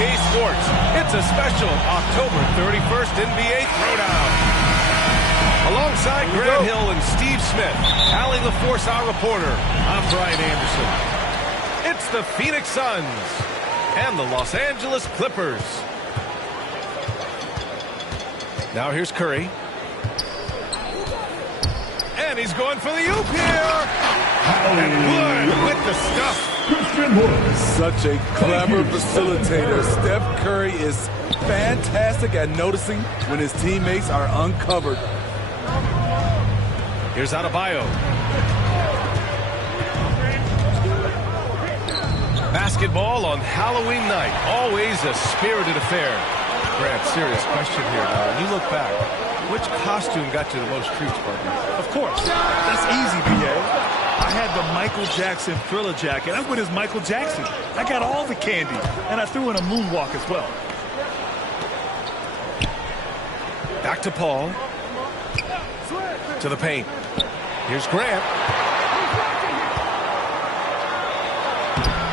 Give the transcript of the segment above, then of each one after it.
2K Sports. It's a special October 31st NBA Throwdown. Alongside Grant Hill and Steve Smith, Allie LaForce, our reporter, I'm Brian Anderson. It's the Phoenix Suns and the Los Angeles Clippers. Now here's Curry. And he's going for the oop here. And Wood with the stuff. Such a clever facilitator. Steph Curry is fantastic at noticing when his teammates are uncovered. Here's Adebayo. Basketball on Halloween night. Always a spirited affair. Grant, serious question here now. When you look back, which costume got you the most treats, partner? Of course. That's easy, B.A. I had the Michael Jackson Thriller jacket. I went as Michael Jackson. I got all the candy, and I threw in a moonwalk as well. Back to Paul. To the paint. Here's Grant.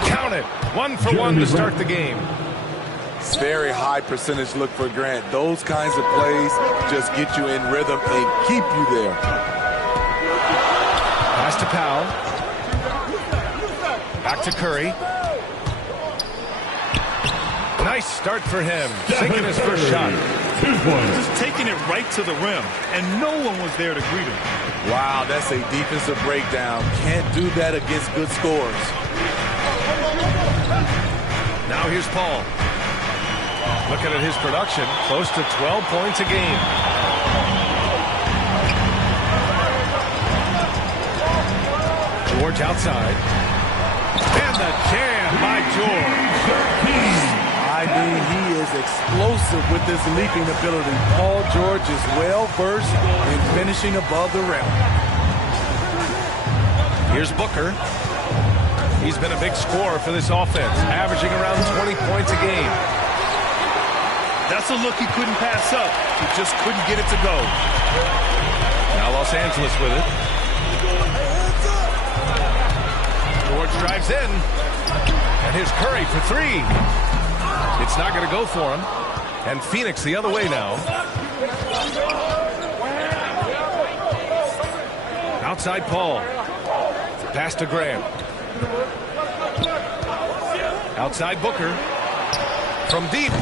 Count it. 1 for 1 to start the game. It's very high percentage look for Grant. Those kinds of plays just get you in rhythm and keep you there. Pass to Powell. Back to Curry. Nice start for him. Taking his first shot. Just taking it right to the rim, and no one was there to greet him. Wow, that's a defensive breakdown. Can't do that against good scores. Now here's Paul. Looking at his production, close to 12 points a game. George outside. And the jam by George. I mean, he is explosive with his leaping ability. Paul George is well-versed in finishing above the rim. Here's Booker. He's been a big scorer for this offense, averaging around 20 points a game. That's a look he couldn't pass up. He just couldn't get it to go. Now Los Angeles with it. George drives in. And here's Curry for three. It's not going to go for him. And Phoenix the other way now. Outside Paul. Pass to Graham. Outside Booker. From deep.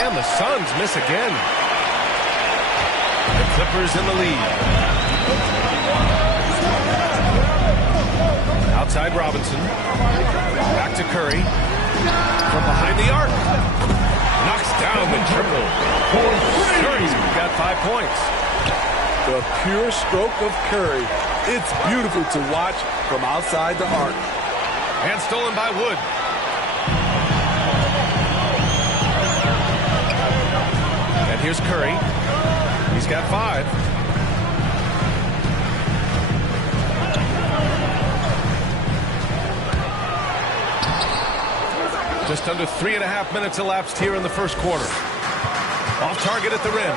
And the Suns miss again. The Clippers in the lead. Outside Robinson. Back to Curry. From behind the arc. Knocks down the triple. Curry's got 5 points. The pure stroke of Curry. It's beautiful to watch from outside the arc. And stolen by Wood. And here's Curry. He's got 5. Just under 3.5 minutes elapsed here in the first quarter. Off target at the rim.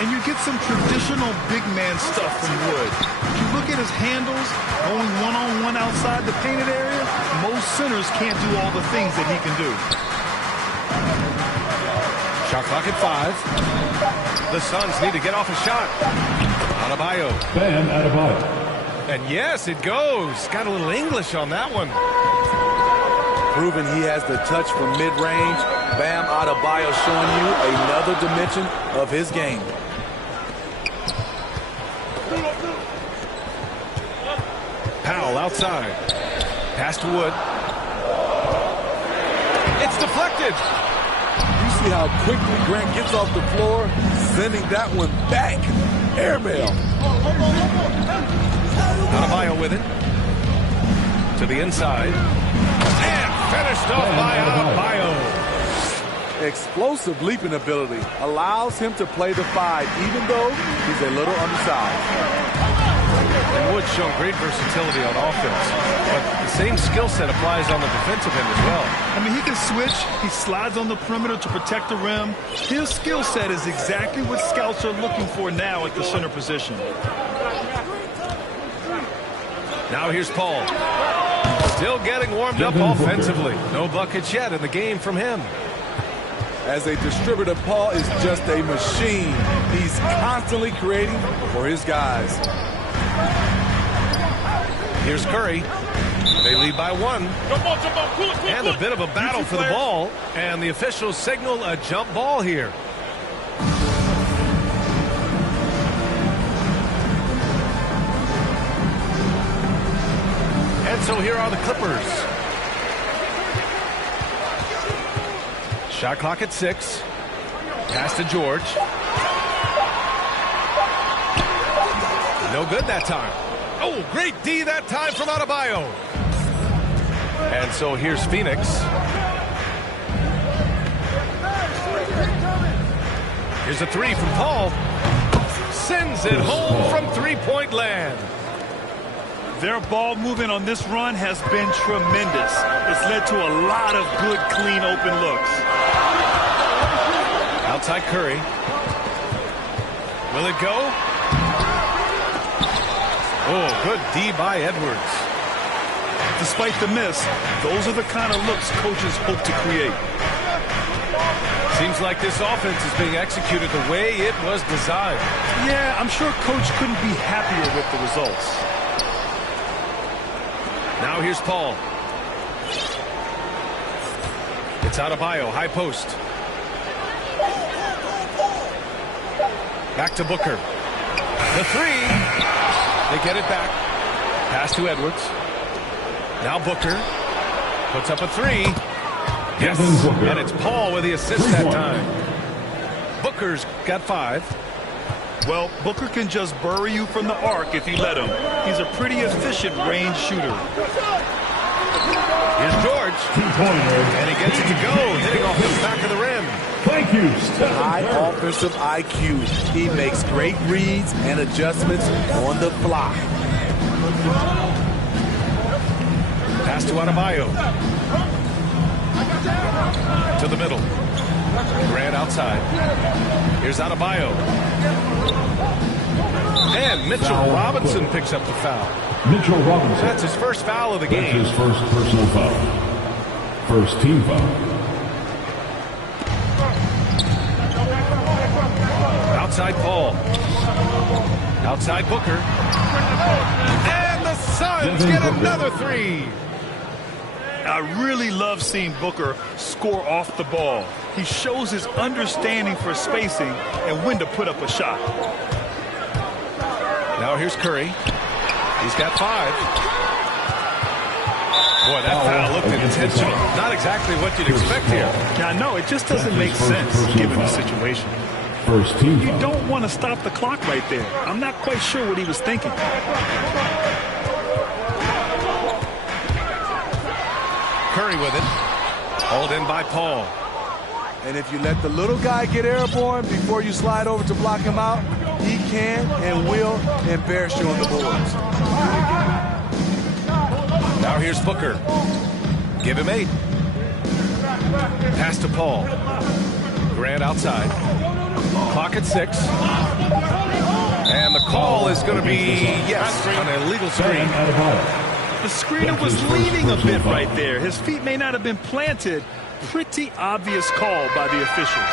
And you get some traditional big man stuff from Wood. If you look at his handles, going one-on-one outside the painted area, most centers can't do all the things that he can do. Shot clock at 5. The Suns need to get off a shot. Adebayo. Bam Adebayo. And yes, it goes. Got a little English on that one. Proving he has the touch from mid-range. Bam Adebayo showing you another dimension of his game. Powell outside. Pass to Wood. It's deflected. You see how quickly Grant gets off the floor, sending that one back. Airmail. Adebayo with it. To the inside. And finished off by Adebayo. Explosive leaping ability allows him to play the 5, even though he's a little undersized. And Wood's shown great versatility on offense, but the same skill set applies on the defensive end as well. I mean, he can switch. He slides on the perimeter to protect the rim. His skill set is exactly what scouts are looking for now at the center position. Now here's Paul. Still getting warmed up offensively. No buckets yet in the game from him. As a distributor, Paul is just a machine. He's constantly creating for his guys. Here's Curry. They lead by 1. And a bit of a battle for the ball. And the officials signal a jump ball here. And so here are the Clippers. Shot clock at 6. Pass to George. No good that time. Oh, great D that time from Adebayo. And so here's Phoenix. Here's a 3 from Paul. Sends it home from three-point land. Their ball movement on this run has been tremendous. It's led to a lot of good, clean, open looks. Outside Curry. Will it go? Oh, good D by Edwards. Despite the miss, those are the kind of looks coaches hope to create. Seems like this offense is being executed the way it was designed. Yeah, I'm sure coach couldn't be happier with the results. Now here's Paul. It's Adebayo, high post. Back to Booker. The 3. They get it back. Pass to Edwards. Now Booker puts up a 3. Yes, and it's Paul with the assist that time. Booker's got 5. Well, Booker can just bury you from the arc if you let him. He's a pretty efficient range shooter. Here's George. And he gets it to go, hitting off the back of the rim. Thank you, High offensive IQ. He makes great reads and adjustments on the fly. Pass to Adebayo. To the middle. Grant outside. Here's Adebayo. And Mitchell Robinson picks up the foul. Mitchell Robinson. That's his first foul of the game. That's his first personal foul. First team foul. Outside Paul. Outside Booker. And the Suns get another 3. I really love seeing Booker score off the ball. He shows his understanding for spacing and when to put up a shot. Now here's Curry. He's got 5. Boy, that foul looked intentional. Not exactly what you'd expect here. Yeah, I know. It just doesn't make sense given the situation. First team You foul. don't want to stop the clock right there. I'm not quite sure what he was thinking. Curry with it. Hauled in by Paul. And if you let the little guy get airborne before you slide over to block him out, he can and will embarrass you on the boards. Now here's Booker. Give him 8. Pass to Paul. Grant outside. Clock at 6. And the call is going to be, yes, an illegal screen. The screener was leaning a bit right there. His feet may not have been planted. Pretty obvious call by the officials.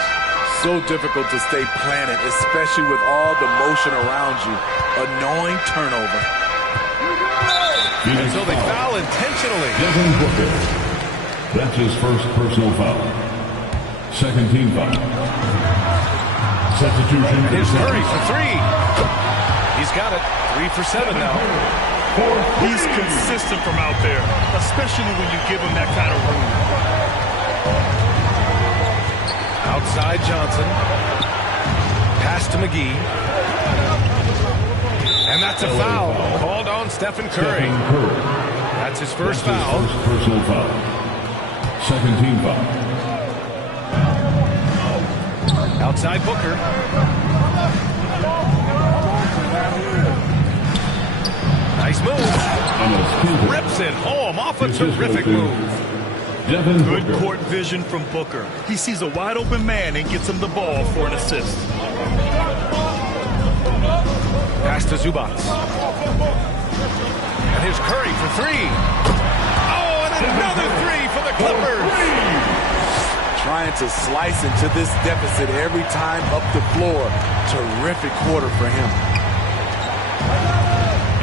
So difficult to stay planted, especially with all the motion around you. Annoying turnover. And so they foul intentionally. Devin Booker. That's his first personal foul. Second team foul. Substitution. Here's Curry for 3. He's got it. 3 for 7 now. He's consistent from out there, especially when you give him that kind of room. Outside Johnson. Pass to McGee. And that's a foul called on Stephen Curry. That's his first foul. First personal foul. Second team foul. Outside Booker. Nice move. Rips it home off a terrific move. Good court vision from Booker. He sees a wide open man and gets him the ball for an assist. Pass to Zubac. And here's Curry for 3. another three for the Clippers. Trying to slice into this deficit every time up the floor. Terrific quarter for him.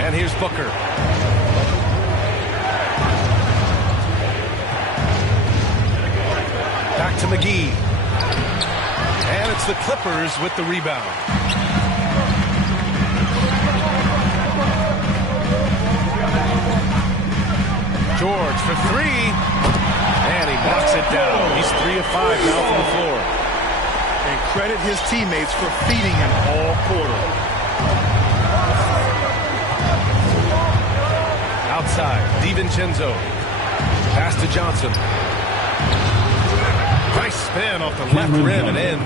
And here's Booker. Back to McGee. And it's the Clippers with the rebound. George for three. And he knocks it down. He's 3 of 5 now from the floor. And credit his teammates for feeding him all quarter. Outside, DiVincenzo. Pass to Johnson. Nice spin off the left rim and in.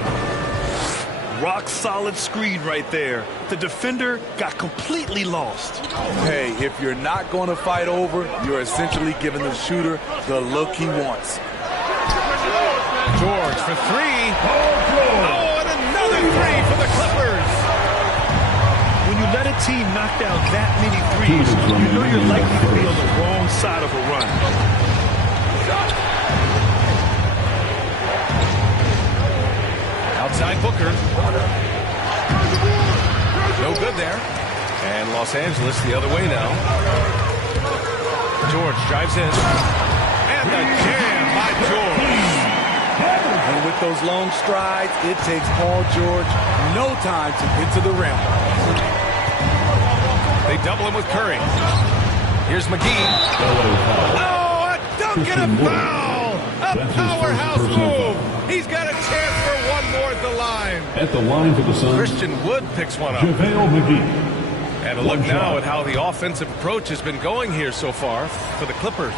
Rock solid screen right there. The defender got completely lost. Hey, if you're not going to fight over, you're essentially giving the shooter the look he wants. George for three. Oh, and another three for the Clippers. When you let a team knock down that many threes, you know you're likely to be on the wrong side of a run. Outside Booker. No good there. And Los Angeles the other way now. George drives in. And the jam by George. And with those long strides, it takes Paul George no time to get to the rim. They double him with Curry. Here's McGee. Oh, a dunk and a foul! A powerhouse move! He's got a chance for one more at the line. At the line for the Suns, Christian Wood picks one up. JaVale McGee. And a look now at how the offensive approach has been going here so far for the Clippers.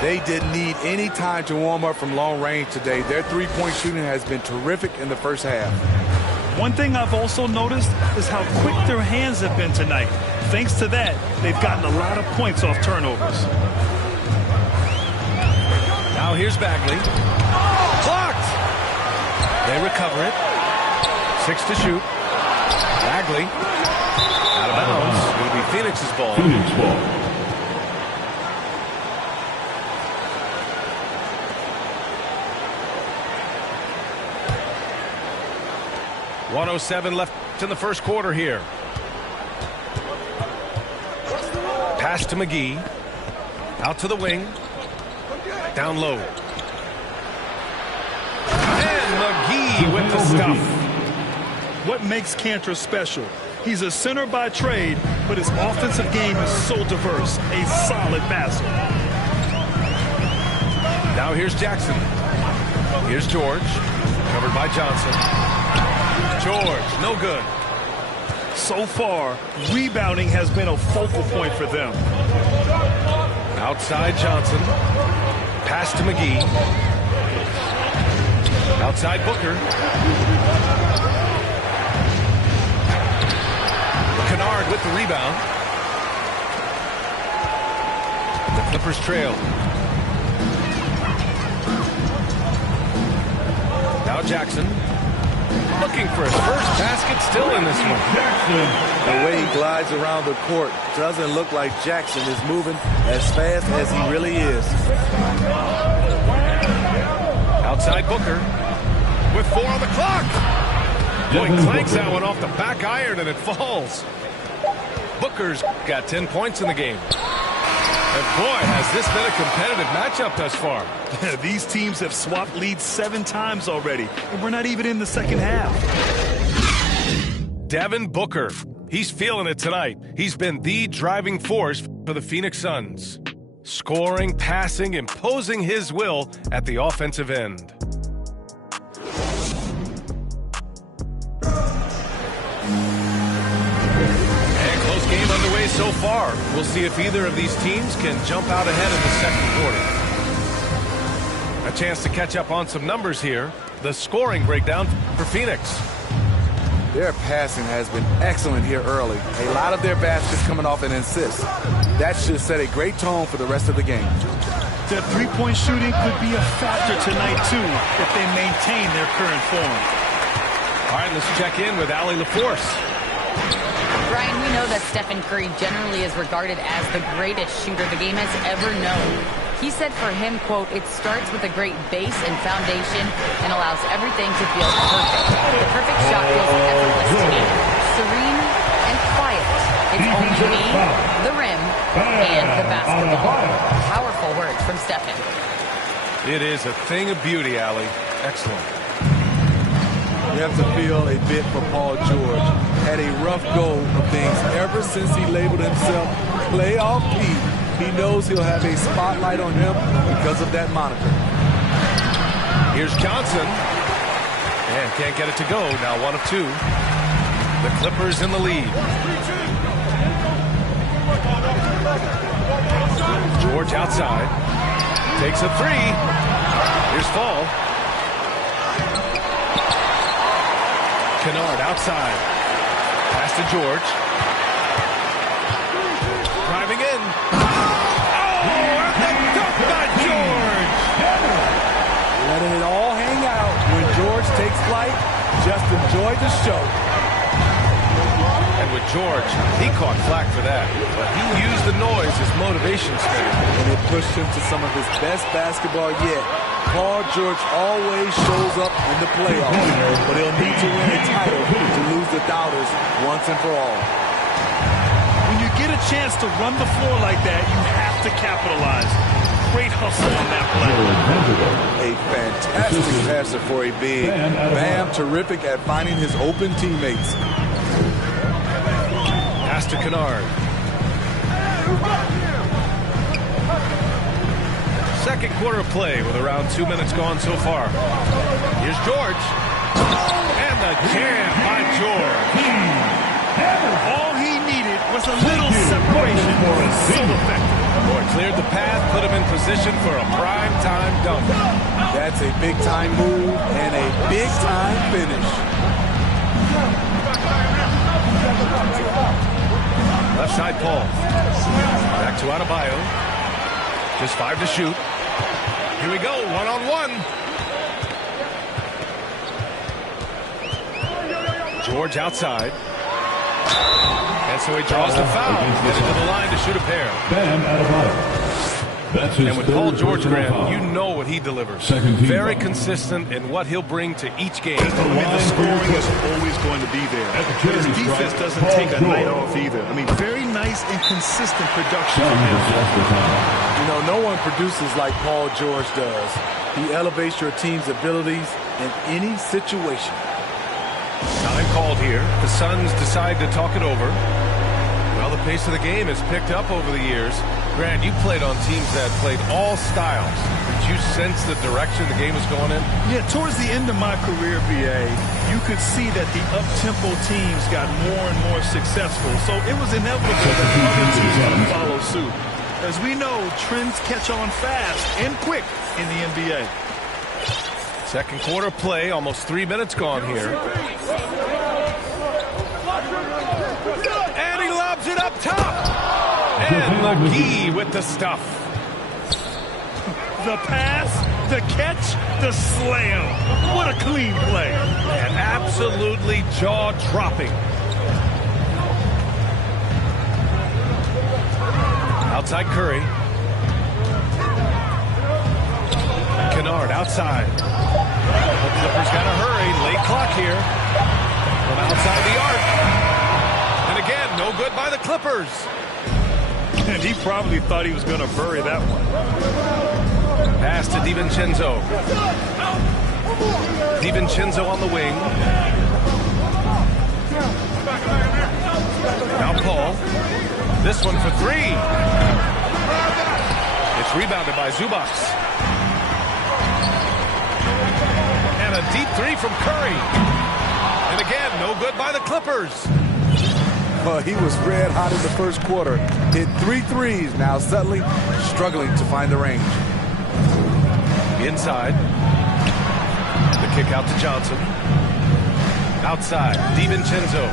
They didn't need any time to warm up from long range today. Their three-point shooting has been terrific in the first half. One thing I've also noticed is how quick their hands have been tonight. Thanks to that, they've gotten a lot of points off turnovers. Now here's Bagley. Blocked! They recover it. 6 to shoot. Bagley. Out of bounds. It'll be Phoenix's ball. Phoenix ball. .107 left in the first quarter here. Pass to McGee. Out to the wing. Down low. And McGee with the stuff. What makes Kanter special? He's a center by trade, but his offensive game is so diverse. A solid passer. Now here's Jackson. Here's George. Covered by Johnson. George, no good. So far, rebounding has been a focal point for them. Outside Johnson. Pass to McGee. Outside Booker. Kennard with the rebound. The Clippers trail. Now Jackson. Looking for his first basket, still in this one. The way he glides around the court doesn't look like Jackson is moving as fast as he really is. Outside Booker with 4 on the clock. Boy, clanks that one off the back iron and it falls. Booker's got 10 points in the game. And boy, has this been a competitive matchup thus far. These teams have swapped leads 7 times already, and we're not even in the second half. Devin Booker, he's feeling it tonight. He's been the driving force for the Phoenix Suns. Scoring, passing, imposing his will at the offensive end. And close game underway so far. We'll see if either of these teams can jump out ahead in the second quarter. A chance to catch up on some numbers here. The scoring breakdown for Phoenix. Their passing has been excellent here early. A lot of their baskets coming off an assist. That should set a great tone for the rest of the game. Their three-point shooting could be a factor tonight, too, if they maintain their current form. All right, let's check in with Allie LaForce. Brian, we know that Stephen Curry generally is regarded as the greatest shooter the game has ever known. He said for him, quote, "It starts with a great base and foundation and allows everything to feel perfect. The perfect shot feels effortless to me. Serene and quiet. It's only me, the rim, and the basketball." Powerful words from Stephen. It is a thing of beauty, Allie. Excellent. You have to feel a bit for Paul George. Had a rough go of things ever since he labeled himself Playoff Pete. He knows he'll have a spotlight on him because of that moniker. Here's Johnson. And can't get it to go. Now 1 of 2. The Clippers in the lead. George outside. Takes a 3. Here's Fall. Kennard outside. Pass to George. Driving in. Oh, and the dunk by George. Letting it all hang out when George takes flight. Just enjoy the show. And with George, he caught flack for that. But he used the noise as motivation spinning. And it pushed him to some of his best basketball yet. Paul George always shows up in the playoffs, but he'll need to win a title to lose the doubters once and for all. When you get a chance to run the floor like that, you have to capitalize. Great hustle on that play. A fantastic passer for a big. Bam, terrific at finding his open teammates. Pass to Kennard. Second quarter of play with around 2 minutes gone so far. Here's George. And the jam by George. All he needed was a little separation. So effective. Boy, cleared the path, put him in position for a prime-time dunk. That's a big-time move and a big-time finish. Left side, Paul. Back to Adebayo. Just 5 to shoot. Here we go, one-on-one. George outside. And so he draws the foul. Headed to the line to shoot a pair. Bam Adebayo. That's his And with Paul third George, personal Grant, foul. you know what he delivers. Second team Very foul. consistent in what he'll bring to each game. The scoring is always going to be there. At the His charity defense stripe, doesn't Paul take a night George. off either. I mean, very nice and consistent production Some from him. versatile. You know, no one produces like Paul George does. He elevates your team's abilities in any situation. Time called here. The Suns decide to talk it over. Well, the pace of the game has picked up over the years. Grant, you played on teams that played all styles. Did you sense the direction the game was going in? Yeah, towards the end of my career, BA, you could see that the up-tempo teams got more and more successful. So it was inevitable that other teams would follow suit. As we know, trends catch on fast and quick in the NBA. Second quarter play, almost 3 minutes gone here. And he lobs it up top. And McGee with the stuff. The pass, the catch, the slam. What a clean play. And absolutely jaw-dropping. Outside Curry. Kennard outside. The Clippers got to hurry. Late clock here. From outside the arc. And again, no good by the Clippers. And he probably thought he was going to bury that one. Pass to DiVincenzo. DiVincenzo on the wing. Now Paul. This one for 3. It's rebounded by Zubac. And a deep 3 from Curry. And again, no good by the Clippers. He was red hot in the first quarter. Hit 3 threes. Now suddenly struggling to find the range. Inside. The kick out to Johnson. Outside. DiVincenzo.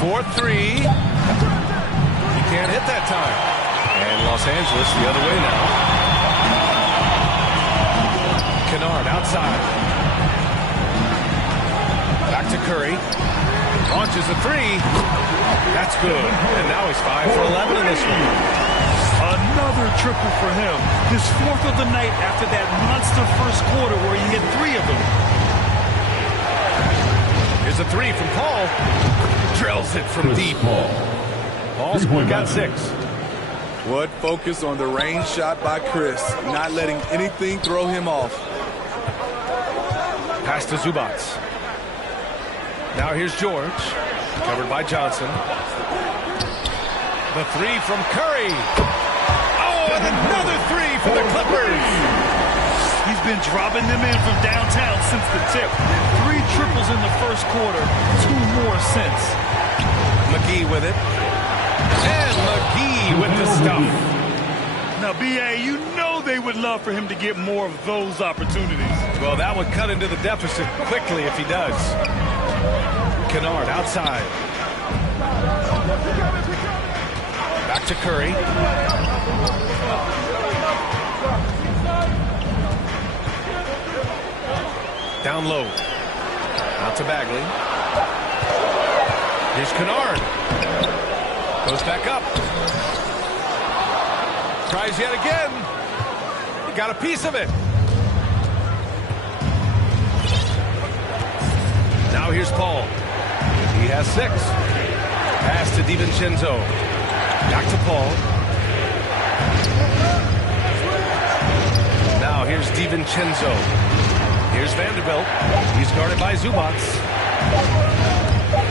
4-3. He can't hit that time. And Los Angeles the other way now. Kennard outside. Back to Curry. Launches a three. That's good. And now he's 5 for 11 in this one. Another triple for him. His 4th of the night after that monster first quarter where he hit 3 of them. Here's a three from Paul. Drills it from deep. Paul's got 6. What focus on the range shot by Chris, not letting anything throw him off. Pass to Zubac. Now here's George, covered by Johnson. The three from Curry. Oh, and another three for the Clippers. He's been dropping them in from downtown since the tip. 3 triples in the first quarter, 2 more since. McGee with it. And McGee with the stuff. Now, B.A., you know they would love for him to get more of those opportunities. Well, that would cut into the deficit quickly if he does. Kennard outside. Back to Curry. Down low. Out to Bagley. Here's Kennard. Goes back up. Tries yet again. He got a piece of it. Now here's Paul. He has 6. Pass to DiVincenzo. Back to Paul. Now here's DiVincenzo. Here's Vanderbilt. He's guarded by Zubac.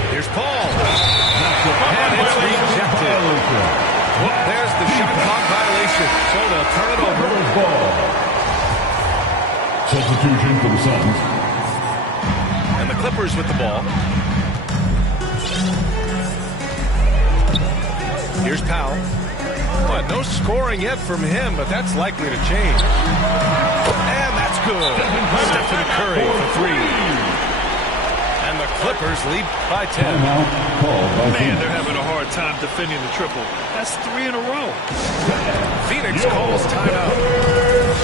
Here's Paul. And it's rejected. There's the shot clock violation. So they'll turn it over. Substitution for the Suns. And the Clippers with the ball. Here's Powell. But no scoring yet from him, but that's likely to change. And that's good. Stephen Curry for 3. And the Clippers lead by 10. Man, they're having a hard time defending the triple. That's 3 in a row. Phoenix calls timeout.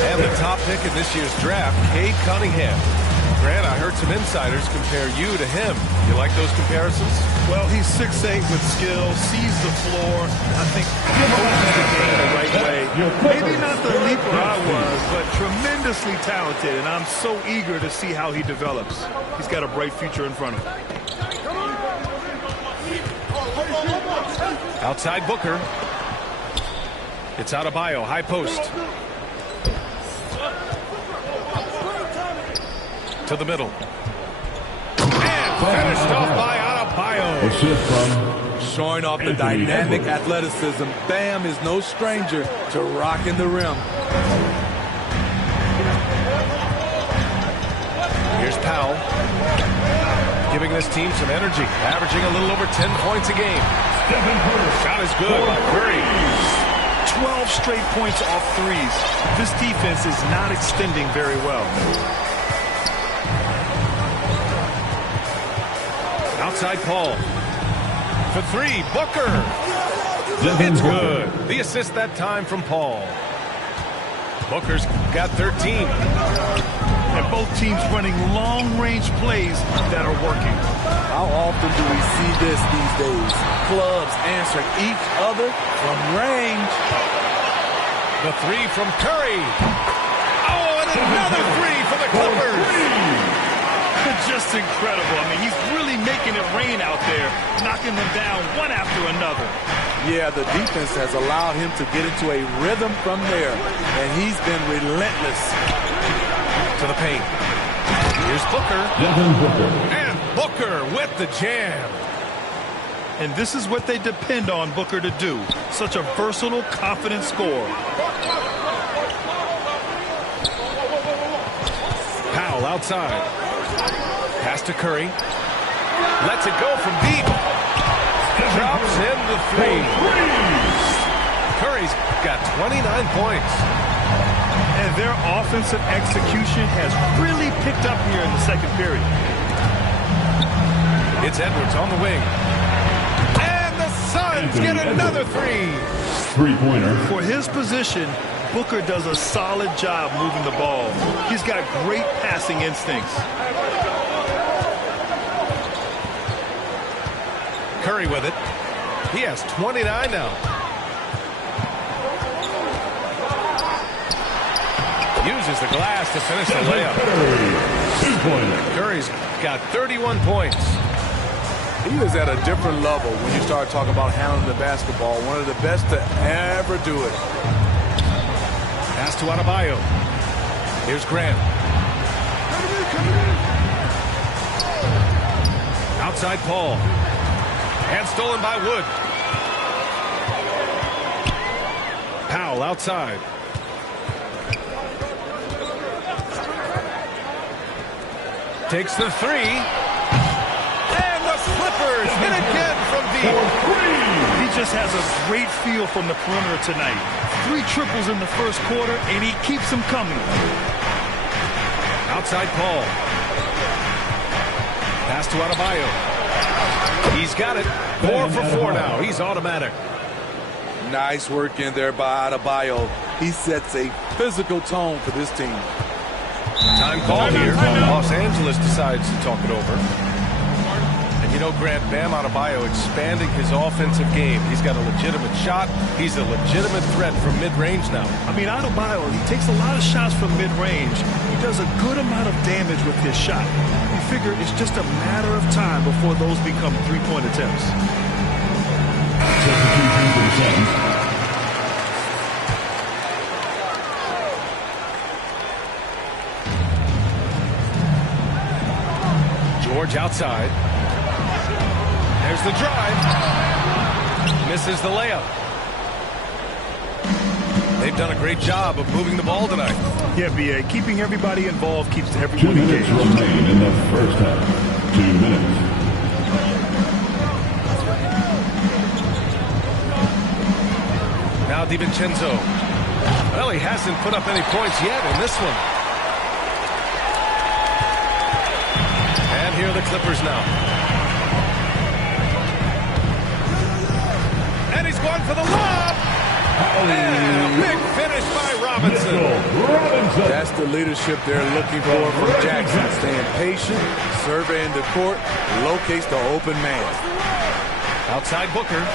And the top pick in this year's draft, Cade Cunningham. Grant, I heard some insiders compare you to him. You like those comparisons? Well, he's 6'8" with skill, sees the floor. I think he coaches the game the right way. Maybe not the leaper I was, but tremendously talented, and I'm so eager to see how he develops. He's got a bright future in front of him. Outside Booker. It's Adebayo, high post. To the middle. And finished off by Adebayo. Assist from Showing off the dynamic athleticism, Bam is no stranger to rocking the rim. Here's Powell. Giving this team some energy. Averaging a little over 10 points a game. Shot is good by Curry. 12 straight points off threes. This defense is not extending very well. Outside Paul. For 3, Booker. It's good. The assist that time from Paul. Booker's got 13. And both teams running long-range plays that are working. How often do we see this these days? Clubs answering each other from range. The 3 from Curry. Oh, and another 3 for the Clippers. Just incredible. I mean, he's really making it rain out there, knocking them down one after another. Yeah, the defense has allowed him to get into a rhythm from there, and he's been relentless. To the paint. Here's Booker. And Booker with the jam. And this is what they depend on Booker to do. Such a versatile, confident scorer. Powell outside. Pass to Curry. Lets it go from deep. Drops in the 3. Curry's got 29 points. And their offensive execution has really picked up here in the second period. It's Edwards on the wing. And the Suns get another 3. Three-pointer. For his position, Booker does a solid job moving the ball. He's got great passing instincts. Curry with it. He has 29 now. Uses the glass to finish the layup. Curry's got 31 points. He is at a different level when you start talking about handling the basketball. One of the best to ever do it. Pass to Adebayo. Here's Grant. Outside Paul. And stolen by Wood. Powell outside. Takes the three. And the Clippers hit again from deep. He just has a great feel from the perimeter tonight. 3 triples in the first quarter, and he keeps them coming. Outside Paul. Pass to Adebayo. He's got it. 4 for 4 now. He's automatic. Nice work in there by Adebayo. He sets a physical tone for this team. Time call here. Los Angeles decides to talk it over. And you know, Grant, Bam Adebayo expanding his offensive game. He's got a legitimate shot. He's a legitimate threat from mid-range now. I mean, Adebayo, he takes a lot of shots from mid-range. He does a good amount of damage with his shot. You figure it's just a matter of time before those become three-point attempts. George outside. There's the drive. Misses the layup. They've done a great job of moving the ball tonight. Yeah, B.A., keeping everybody involved keeps 2 everyone minutes engaged. remain in the first half. 2 minutes. Now DiVincenzo. Well, he hasn't put up any points yet in this one. And here are the Clippers now. And he's going for the lob. And a big finish by Robinson. That's the leadership they're looking for from Jackson. Staying patient, surveying the court, locates the open man. Outside Booker.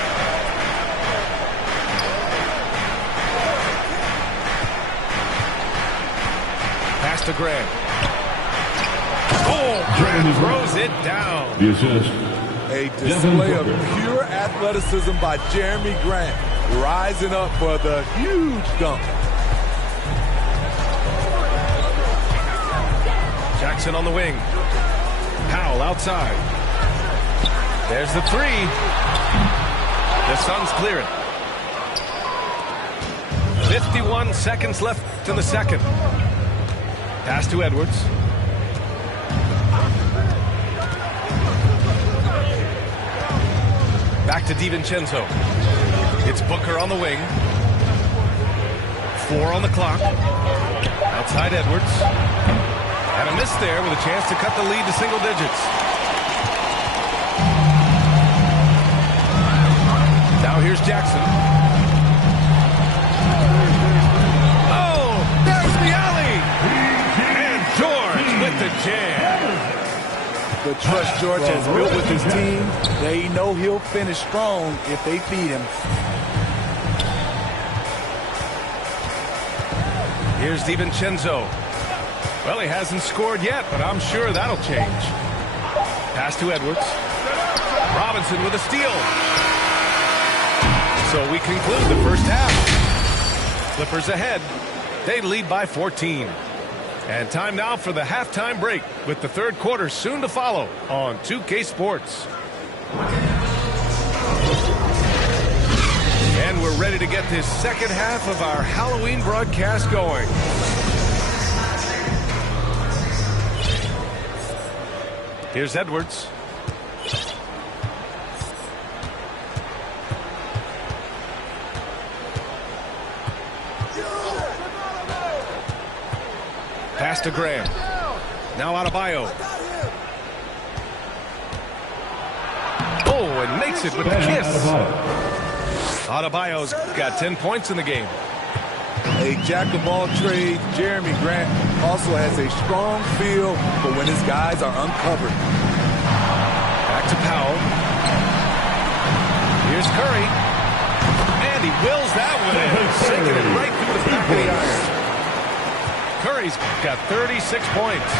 Pass to Grant. Oh, Grant throws it down. The assist. A display of pure athleticism by Jeremy Grant, rising up for the huge dunk. Jackson on the wing. Powell outside. There's the three. The Suns clear it. 51 seconds left in the second. Pass to Edwards. Back to DiVincenzo. It's Booker on the wing. 4 on the clock. Outside Edwards. And a miss there with a chance to cut the lead to single digits. Now here's Jackson. Oh, there's the alley. And George with the jam. The trust George has built with his team, they know he'll finish strong if they feed him. Here's DiVincenzo. Well, he hasn't scored yet, but I'm sure that'll change. Pass to Edwards. Robinson with a steal. So we conclude the first half. Clippers ahead. They lead by 14. And time now for the halftime break, with the third quarter soon to follow on 2K Sports. And we're ready to get this second half of our Halloween broadcast going. Here's Edwards. Pass to Graham. Now Adebayo. Oh, and makes it with the kiss. Adebayo's got 10 points in the game. A jack of all trades, Jeremy Grant also has a strong feel for when his guys are uncovered. Back to Powell. Here's Curry. And he wills that one in, sinking it right through the back of the iron. Curry's got 36 points.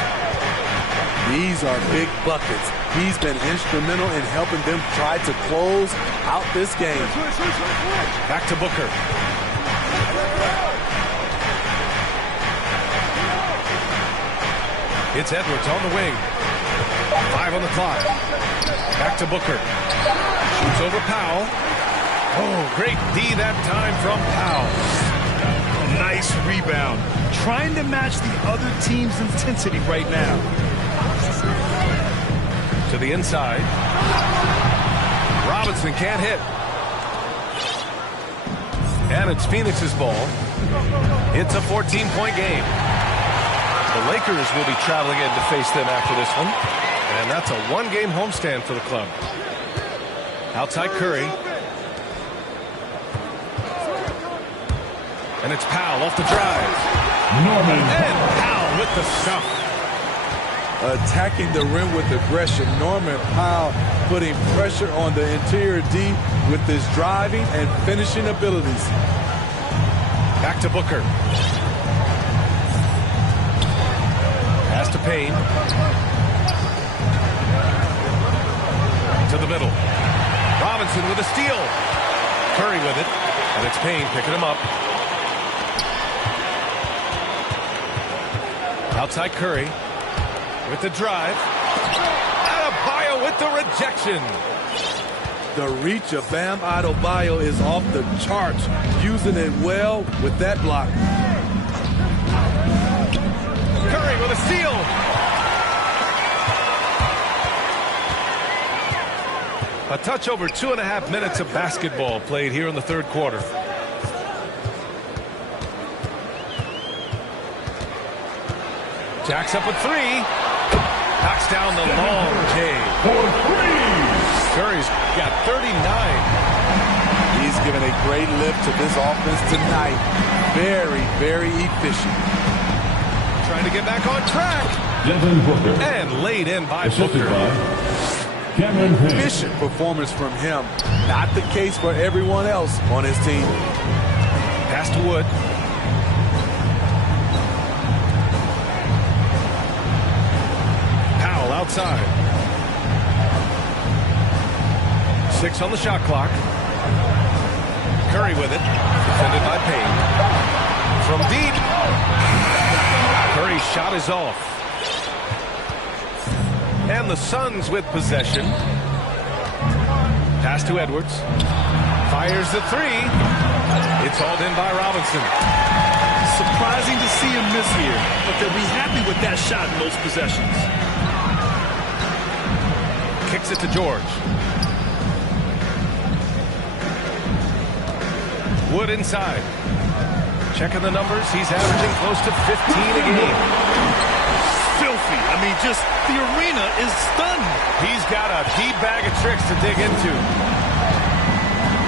These are big buckets. He's been instrumental in helping them try to close out this game. Back to Booker. It's Edwards on the wing. 5 on the clock. Back to Booker. Shoots over Powell. Oh, great D that time from Powell. Nice rebound. Trying to match the other team's intensity right now. To the inside. Robinson can't hit. And it's Phoenix's ball. It's a 14-point game. The Lakers will be traveling in to face them after this one. And that's a one-game homestand for the club. Outside Curry. And it's Powell off the drive. Norman. And Powell with the stuff. Attacking the rim with aggression. Norman Powell putting pressure on the interior D with his driving and finishing abilities. Back to Booker. Pass to Payne. To the middle. Robinson with a steal. Curry with it. And it's Payne picking him up. Outside Curry. With the drive. Adebayo with the rejection. The reach of Bam Adebayo is off the charts. Using it well with that block. Curry with a steal. A touch over 2.5 minutes of basketball played here in the third quarter. Jacks up a three. Knocks down the long J. Curry's got 39. He's given a great lift to this offense tonight. Very, very efficient. Trying to get back on track. Devin Booker. And laid in by Assisted Booker. by Cameron Payne. Efficient performance from him. Not the case for everyone else on his team. Pass to Wood. Powell outside. 6 on the shot clock. Curry with it. Defended by Payne. From deep. Curry's shot is off. And the Suns with possession. Pass to Edwards. Fires the three. It's hauled in by Robinson. Surprising to see him miss here, but they'll be happy with that shot in those possessions. Kicks it to George. Wood inside. Checking the numbers. He's averaging close to 15 a game. Filthy. I mean, just the arena is stunned. He's got a deep bag of tricks to dig into.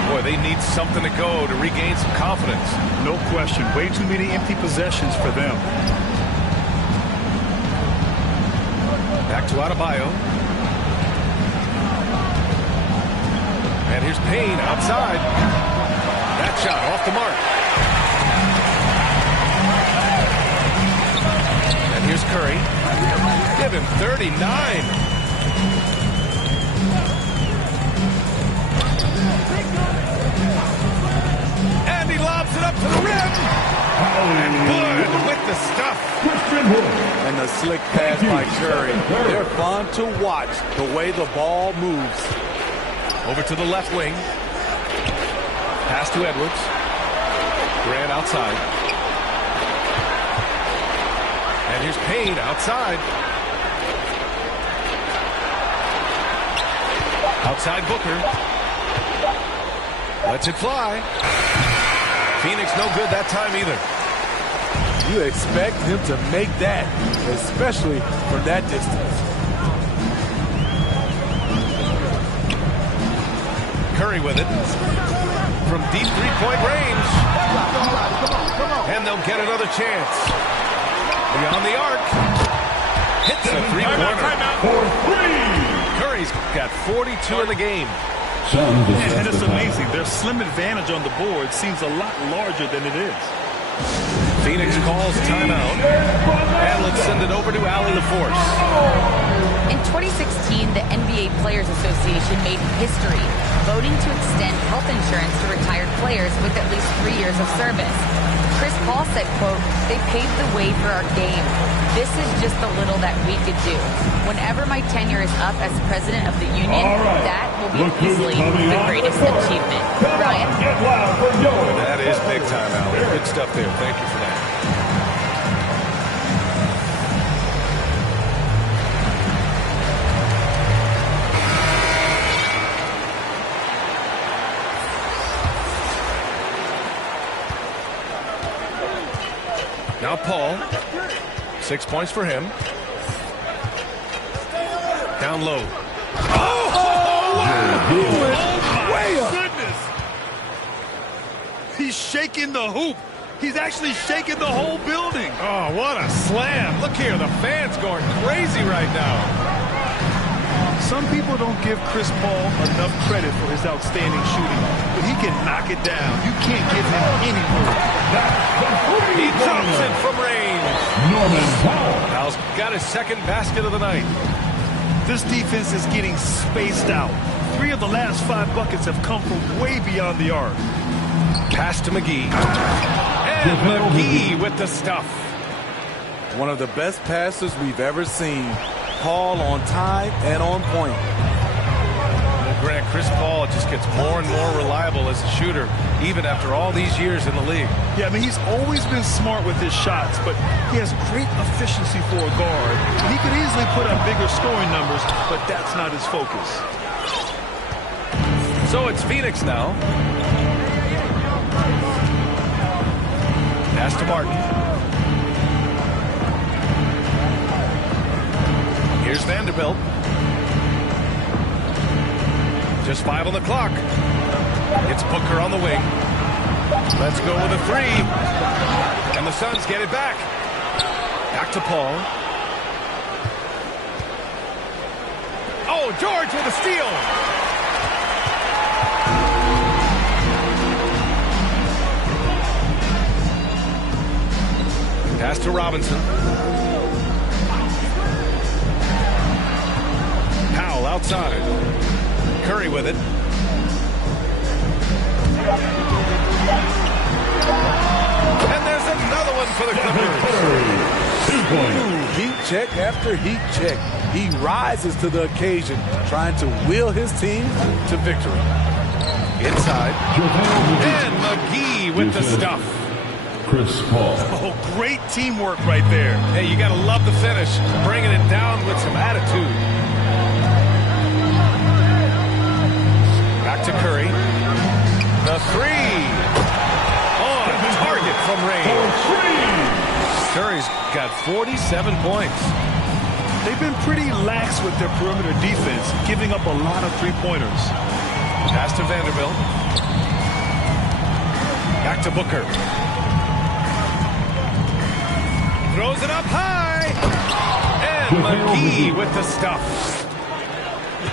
Boy, they need something to go to regain some confidence. No question. Way too many empty possessions for them. Back to Adebayo. And here's Payne outside. That shot off the mark. And here's Curry. Give him 39. And he lobs it up to the rim. And Wood with the stuff. And the slick pass by Curry. They're fun to watch the way the ball moves. Over to the left wing. Pass to Edwards. Grant outside. And here's Payne outside. Outside Booker. Lets it fly. Phoenix no good that time either. You expect him to make that, especially from that distance. Curry with it. From deep three-point range. And they'll get another chance. Beyond the arc. Hits a three-pointer. Curry's got 42 in the game. Suns And assess it's the time. amazing. Their slim advantage on the board seems a lot larger than it is. Phoenix calls timeout. And let's send it over to Allie LaForce. In 2016, the NBA Players Association made history, voting to extend health insurance to retired players with at least 3 years of service. Chris Paul said, quote, "They paved the way for our game. This is just the little that we could do. Whenever my tenure is up as president of the union, that will be easily the greatest achievement." Ryan? That is big time, Allie. Good stuff there. Thank you for that. Now Paul. 6 points for him. Down low. Way up. Goodness. He's shaking the hoop. He's actually shaking the whole building. Oh, what a slam. Look here, the fans going crazy right now. Some people don't give Chris Paul enough credit for his outstanding shooting, but he can knock it down. You can't give him any room. He drops it from range. Norman Powell. Powell's got his second basket of the night. This defense is getting spaced out. 3 of the last 5 buckets have come from way beyond the arc. Pass to McGee. And McGee with the stuff. One of the best passes we've ever seen. Paul on time and on point. Well, Grant, Chris Paul just gets more and more reliable as a shooter, even after all these years in the league. Yeah, I mean, he's always been smart with his shots, but he has great efficiency for a guard. And he could easily put up bigger scoring numbers, but that's not his focus. So it's Phoenix now. Pass to Martin. Here's Vanderbilt. Just 5 on the clock. It's Booker on the wing. Let's go with a 3. And the Suns get it back. Back to Paul. Oh, George with a steal. Pass to Robinson. Powell outside. Curry with it. And there's another one for the Clippers. Heat check after heat check. He rises to the occasion, trying to will his team to victory. Inside. And McGee with the stuff. Chris Paul. Oh, great teamwork right there. Hey, you got to love the finish. Bringing it down with some attitude. Back to Curry. The 3. On target from range. Curry's got 47 points. They've been pretty lax with their perimeter defense, giving up a lot of three-pointers. Pass to Vanderbilt. Back to Booker. Throws it up high. And McGee with the stuff.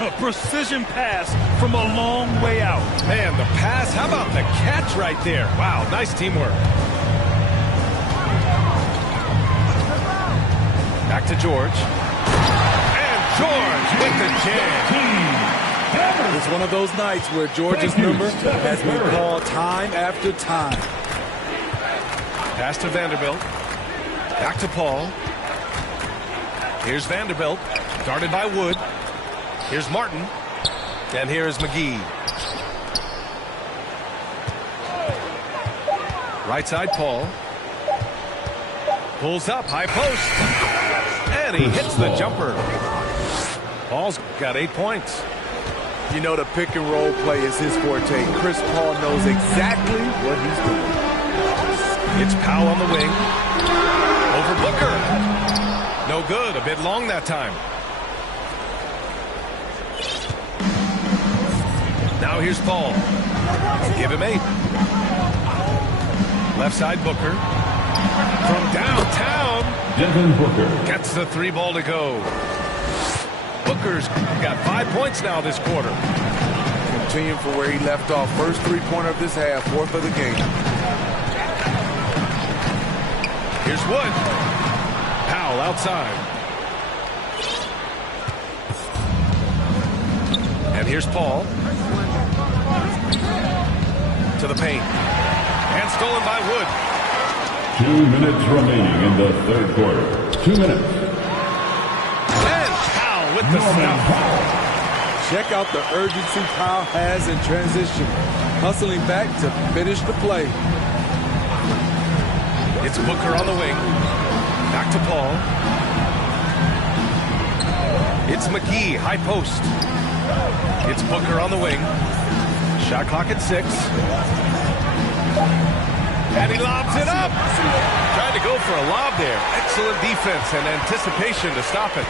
A precision pass from a long way out. Man, the pass. How about the catch right there? Wow, nice teamwork. Back to George. And George with the jam. It's one of those nights where George's number has been called time after time. Pass to Vanderbilt. Back to Paul. Here's Vanderbilt. Guarded by Wood. Here's Martin. And here's McGee. Right side, Paul. Pulls up, high post. And he hits the jumper. Paul's got 8 points. You know, the pick and roll play is his forte. Chris Paul knows exactly what he's doing. It's Powell on the wing. Over Booker. No good. A bit long that time. Now here's Paul. Give him 8. Left side, Booker. From downtown. Devin Booker. Gets the 3 ball to go. Booker's got 5 points now this quarter. continuing from where he left off. First three-pointer of this half, fourth of the game. Here's Wood. Powell outside. And here's Paul. To the paint. And stolen by Wood. 2 minutes remaining in the third quarter. 2 minutes. And Powell with the stuff. Check out the urgency Powell has in transition. Hustling back to finish the play. It's Booker on the wing. Back to Paul. It's McGee, high post. It's Booker on the wing. Shot clock at 6. And he lobs it up. Trying to go for a lob there. Excellent defense and anticipation to stop it.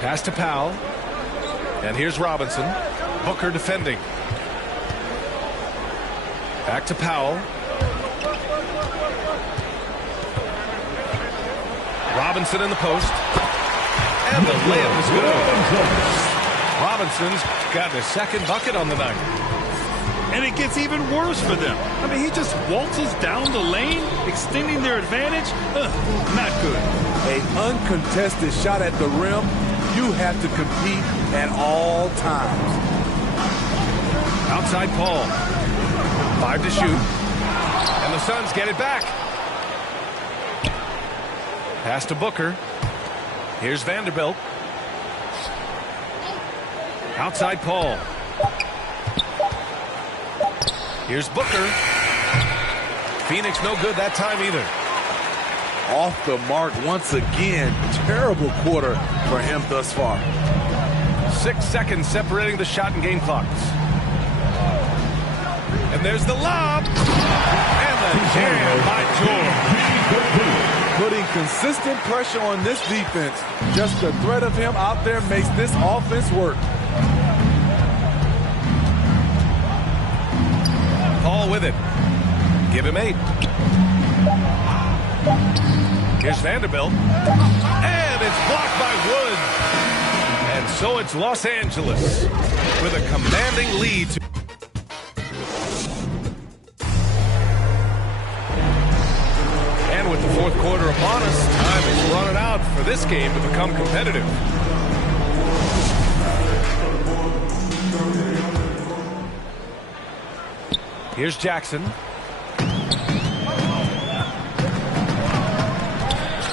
Pass to Powell. And here's Robinson. Booker defending. Back to Powell. Robinson in the post. And the layup is good. Robinson's got his second bucket on the night. And it gets even worse for them. I mean, he just waltzes down the lane, extending their advantage. Not good. An uncontested shot at the rim. You have to compete at all times. Outside Paul. 5 to shoot. And the Suns get it back. Pass to Booker. Here's Vanderbilt. Outside Paul. Here's Booker. Phoenix no good that time either. Off the mark once again. Terrible quarter for him thus far. 6 seconds separating the shot and game clocks. And there's the lob. And the jam by George. Putting consistent pressure on this defense. Just the threat of him out there makes this offense work. Paul with it. Give him 8. Here's Vanderbilt. And it's blocked by Wood. And so it's Los Angeles with a commanding lead. And with the fourth quarter upon us, time is running out for this game to become competitive. Here's Jackson.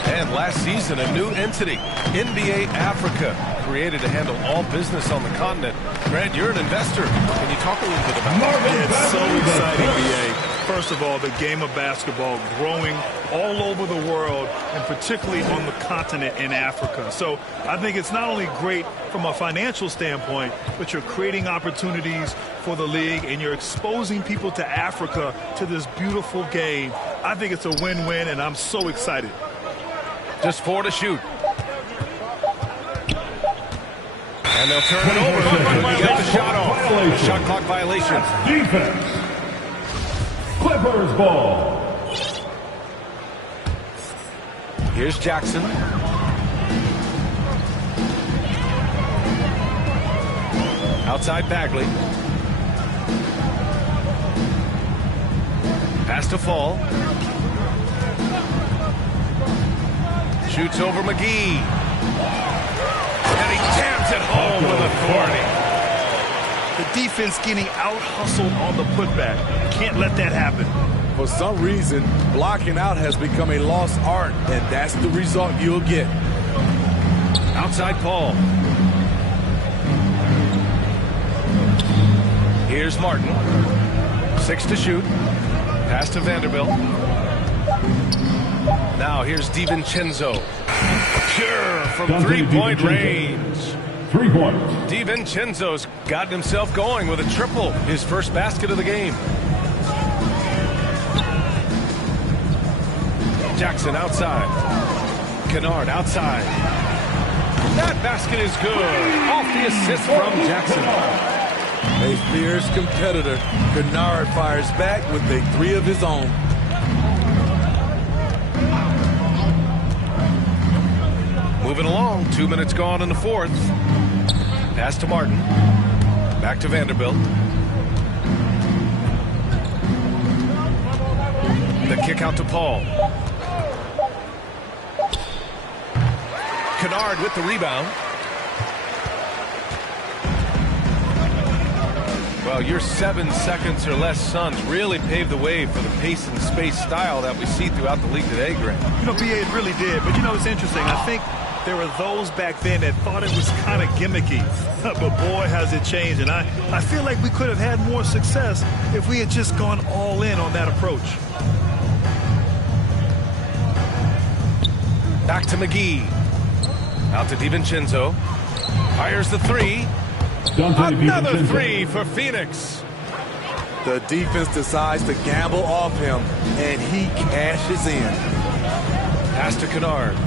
And last season, a new entity, NBA Africa, created to handle all business on the continent. Grant, you're an investor. Can you talk a little bit about that? It's so exciting, BA. First of all, the game of basketball growing all over the world, and particularly on the continent in Africa. So I think it's not only great from a financial standpoint, but you're creating opportunities for the league, and you're exposing people to Africa, to this beautiful game. I think it's a win-win, and I'm so excited. Just 4 to shoot. And they'll turn it over. Get the shot off. Shot clock violation. Defense. Clippers ball. Here's Jackson. Outside Bagley. Pass to Fall. Shoots over McGee. And he jams it home with authority. The defense getting out-hustled on the putback. Can't let that happen. For some reason, blocking out has become a lost art, and that's the result you'll get. Outside Paul. Here's Martin. 6 to shoot. Pass to Vanderbilt. Now here's DiVincenzo. Pure from three-point range. 3 points. DiVincenzo's gotten himself going with a triple. His first basket of the game. Jackson outside. Kennard outside. That basket is good. Off the assist from Jackson. A fierce competitor. Kennard fires back with a 3 of his own. Moving along. 2 minutes gone in the fourth. Pass to Martin. Back to Vanderbilt. The kick out to Paul. Kennard with the rebound. Well, your 7 seconds or less Suns really paved the way for the pace and space style that we see throughout the league today, Grant. You know, BA, it really did. But, you know, it's interesting. I think there were those back then that thought it was kind of gimmicky. But, boy, has it changed. And I feel like we could have had more success if we had just gone all in on that approach. Back to McGee. Out to DiVincenzo. Fires the three. Another three for Phoenix. The defense decides to gamble off him, and he cashes in. Pass to Kennard.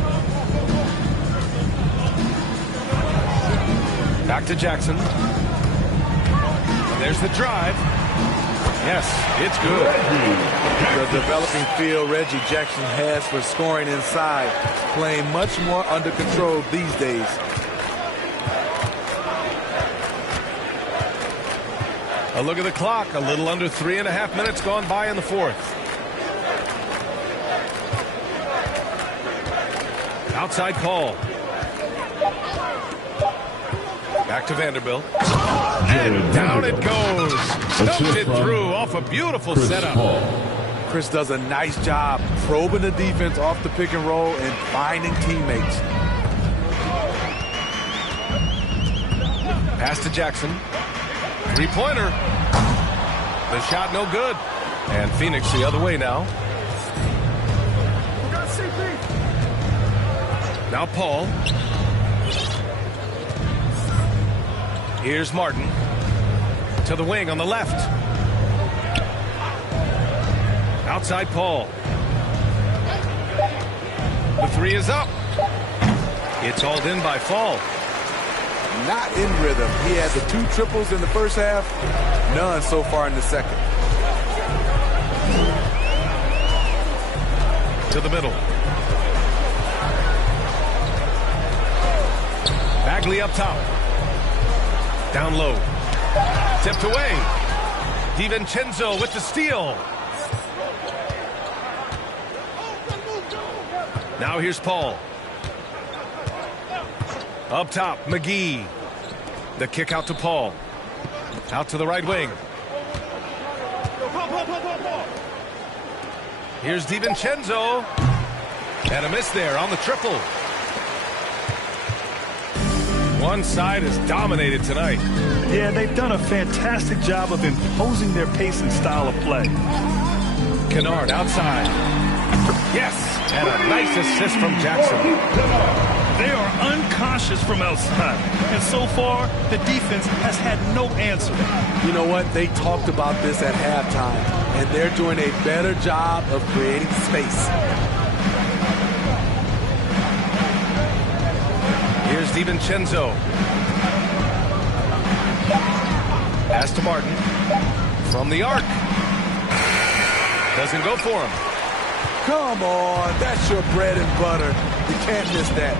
Back to Jackson. And there's the drive. Yes, it's good. The developing feel Reggie Jackson has for scoring inside, playing much more under control these days. A look at the clock. A little under 3.5 minutes gone by in the fourth. Outside call. Back to Vanderbilt. And down it goes. Stumped it through off a beautiful setup. Chris does a nice job probing the defense off the pick and roll and finding teammates. Pass to Jackson. Three-pointer. The shot no good. And Phoenix the other way now. Now Paul. Here's Martin. To the wing on the left. Outside Paul. The three is up. It's hauled in by Fall. Not in rhythm. He had the 2 triples in the first half, none so far in the second. To the middle. Bagley up top. Down low. Tipped away. DiVincenzo with the steal. Now here's Paul. Up top, McGee. The kick out to Paul. Out to the right wing. Here's DiVincenzo. And a miss there on the triple. One side is dominated tonight. Yeah, they've done a fantastic job of imposing their pace and style of play. Kennard outside. Yes, and a nice assist from Jackson. They are unconscious from outside, and so far, the defense has had no answer. You know what? They talked about this at halftime, and they're doing a better job of creating space. Here's DiVincenzo. Pass to Martin. From the arc. Doesn't go for him. Come on, that's your bread and butter. You can't miss that.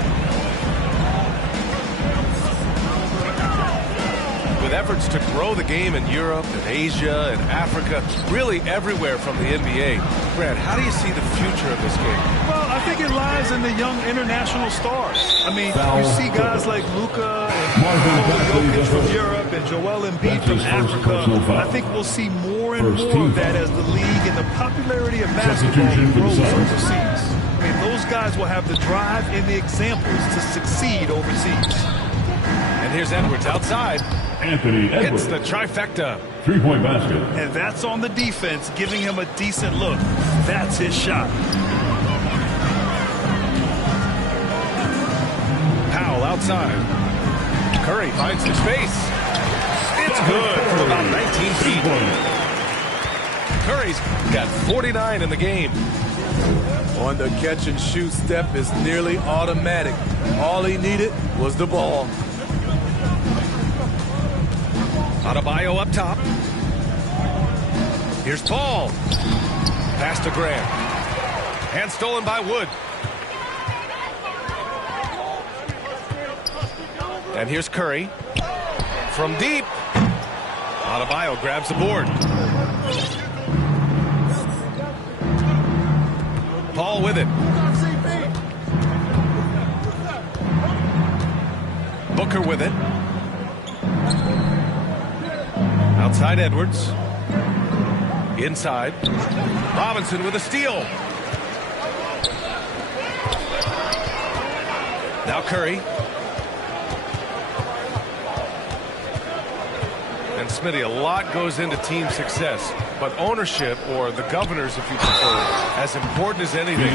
With efforts to grow the game in Europe and Asia and Africa, really everywhere from the NBA. Brad, how do you see the future of this game? Well, I think it lies in the young international stars. I mean, you see guys like Luka and Jokic from Europe and Joel Embiid from Africa. I think we'll see more and more of that as the league and the popularity of basketball grows overseas. I mean, those guys will have the drive and the examples to succeed overseas. And here's Edwards outside. Anthony Edwards. Hits the trifecta. 3-point basket. And that's on the defense, giving him a decent look. That's his shot. Powell outside. Curry finds some space. It's good from about 19 feet. Curry's got 49 in the game. On the catch and shoot step is nearly automatic. All he needed was the ball. Adebayo up top. Here's Paul. Pass to Grant. Hand stolen by Wood. And here's Curry. From deep. Adebayo grabs the board. Paul with it. Booker with it. Outside Edwards. Inside. Robinson with a steal. Now Curry. And Smitty, a lot goes into team success, but ownership, or the governors if you prefer, as important as anything.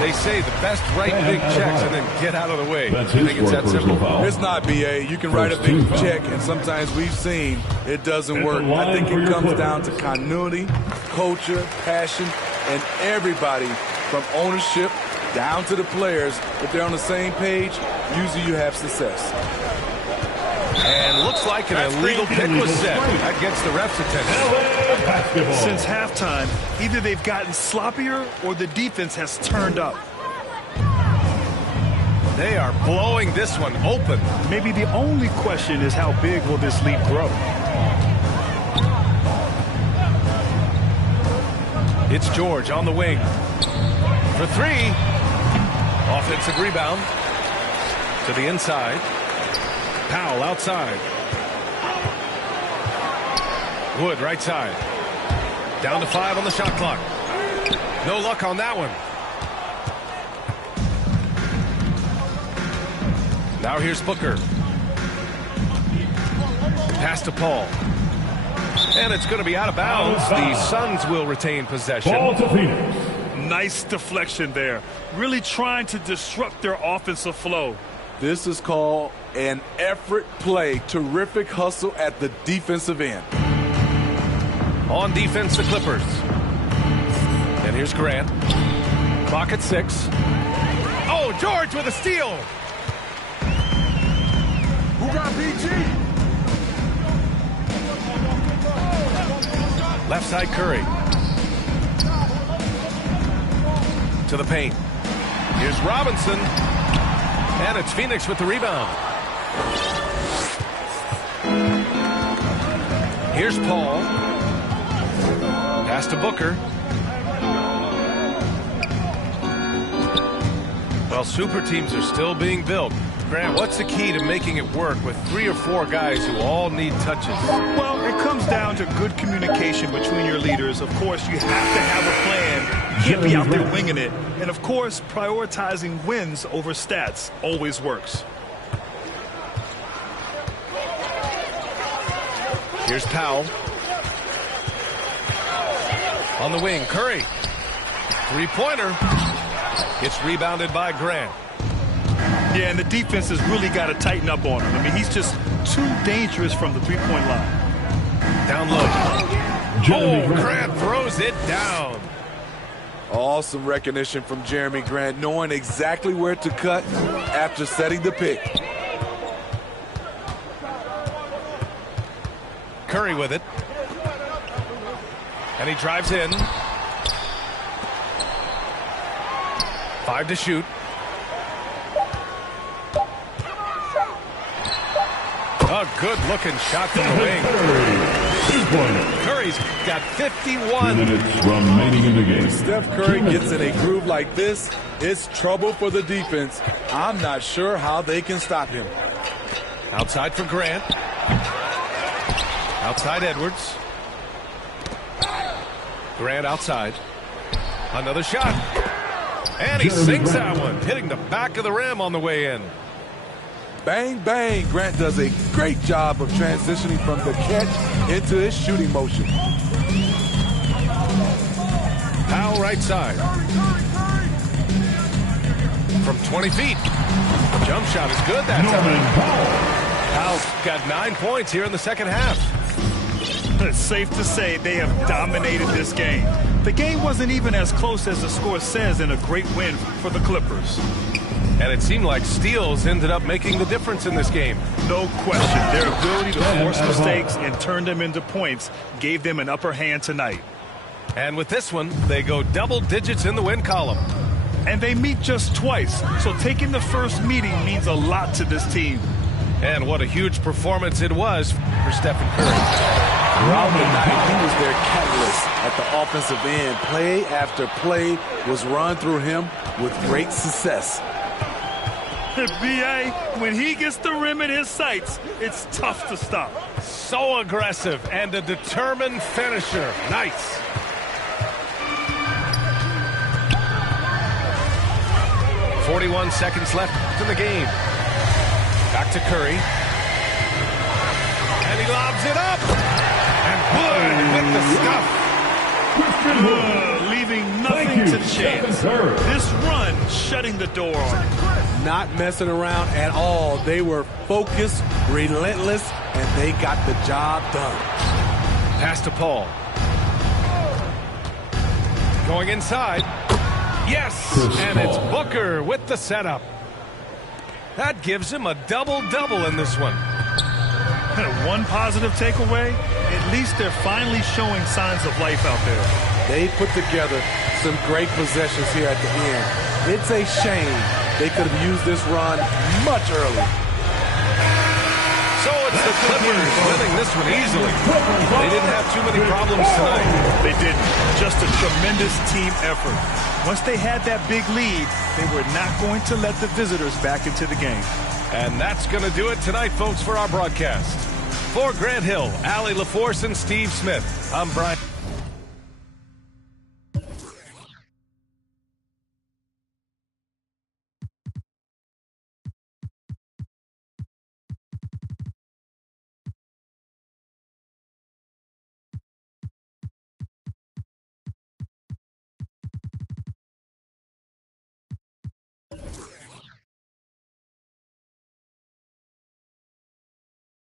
They say the best write big checks and then get out of the way. That's I think it's that simple. It's not, BA. You can write a big check, and sometimes we've seen it doesn't work. I think it comes down to continuity, culture, passion, and everybody from ownership down to the players. If they're on the same page, usually you have success. And looks like an illegal pick was set. That gets the ref's attention. Since halftime, either they've gotten sloppier or the defense has turned up. They are blowing this one open. Maybe the only question is how big will this lead grow? It's George on the wing. For three. Offensive rebound. To the inside. Powell outside. Wood right side. Down to 5 on the shot clock. No luck on that one. Now here's Booker. Pass to Paul. And it's going to be out of bounds. The Suns will retain possession. Ball to Phoenix. Nice deflection there. Really trying to disrupt their offensive flow. This is called an effort play. Terrific hustle at the defensive end. On defense, the Clippers. And here's Grant. Clock at 6. Oh, George with a steal. Who got PG? Left side, Curry. To the paint. Here's Robinson. And it's Phoenix with the rebound. Here's Paul. Pass to Booker. Well, super teams are still being built. Grant, what's the key to making it work with 3 or 4 guys who all need touches? Well, it comes down to good communication between your leaders. Of course, you have to have a plan. You can't be out there winging it. And, of course, prioritizing wins over stats always works. Here's Powell. On the wing, Curry. Three-pointer. It's rebounded by Grant. Yeah, and the defense has really got to tighten up on him. I mean, he's just too dangerous from the three-point line. Down low. Grant throws it down. Awesome recognition from Jeremy Grant, knowing exactly where to cut after setting the pick. Curry with it. And he drives in. 5 to shoot. A good-looking shot from the wing. Curry's got 51. 2 minutes remaining in the game. When Steph Curry gets in a groove like this, it's trouble for the defense. I'm not sure how they can stop him. Outside for Grant. Outside Edwards. Grant outside. Another shot. And he sinks that one, hitting the back of the rim on the way in. Bang, bang. Grant does a great job of transitioning from the catch into his shooting motion. Powell right side. From 20 feet. Jump shot is good that time. Powell's got 9 points here in the second half. It's safe to say they have dominated this game. The game wasn't even as close as the score says in a great win for the Clippers. And it seemed like steals ended up making the difference in this game. No question. Their ability to force mistakes and turn them into points gave them an upper hand tonight. And with this one, they go double digits in the win column. And they meet just twice, so taking the first meeting means a lot to this team. And what a huge performance it was for Stephen Curry. Throughout the night, he was their catalyst at the offensive end. Play after play was run through him with great success. B.A., when he gets the rim in his sights, it's tough to stop. So aggressive and a determined finisher. Nice. .41 seconds left in the game. Back to Curry. And he lobs it up. And Wood with the stuff. Leaving nothing to chance. This run shutting the door on him. Not messing around at all. They were focused, relentless, and they got the job done. Pass to Paul. Going inside. Yes, and it's Booker with the setup. That gives him a double-double in this one. One positive takeaway, at least they're finally showing signs of life out there. They put together some great possessions here at the end. It's a shame they could have used this run much earlier. So it's the Clippers winning this one easily. They didn't have too many problems tonight. They didn't. Just a tremendous team effort. Once they had that big lead, they were not going to let the visitors back into the game. And that's going to do it tonight, folks, for our broadcast. For Grant Hill, Allie LaForce, and Steve Smith, I'm Brian.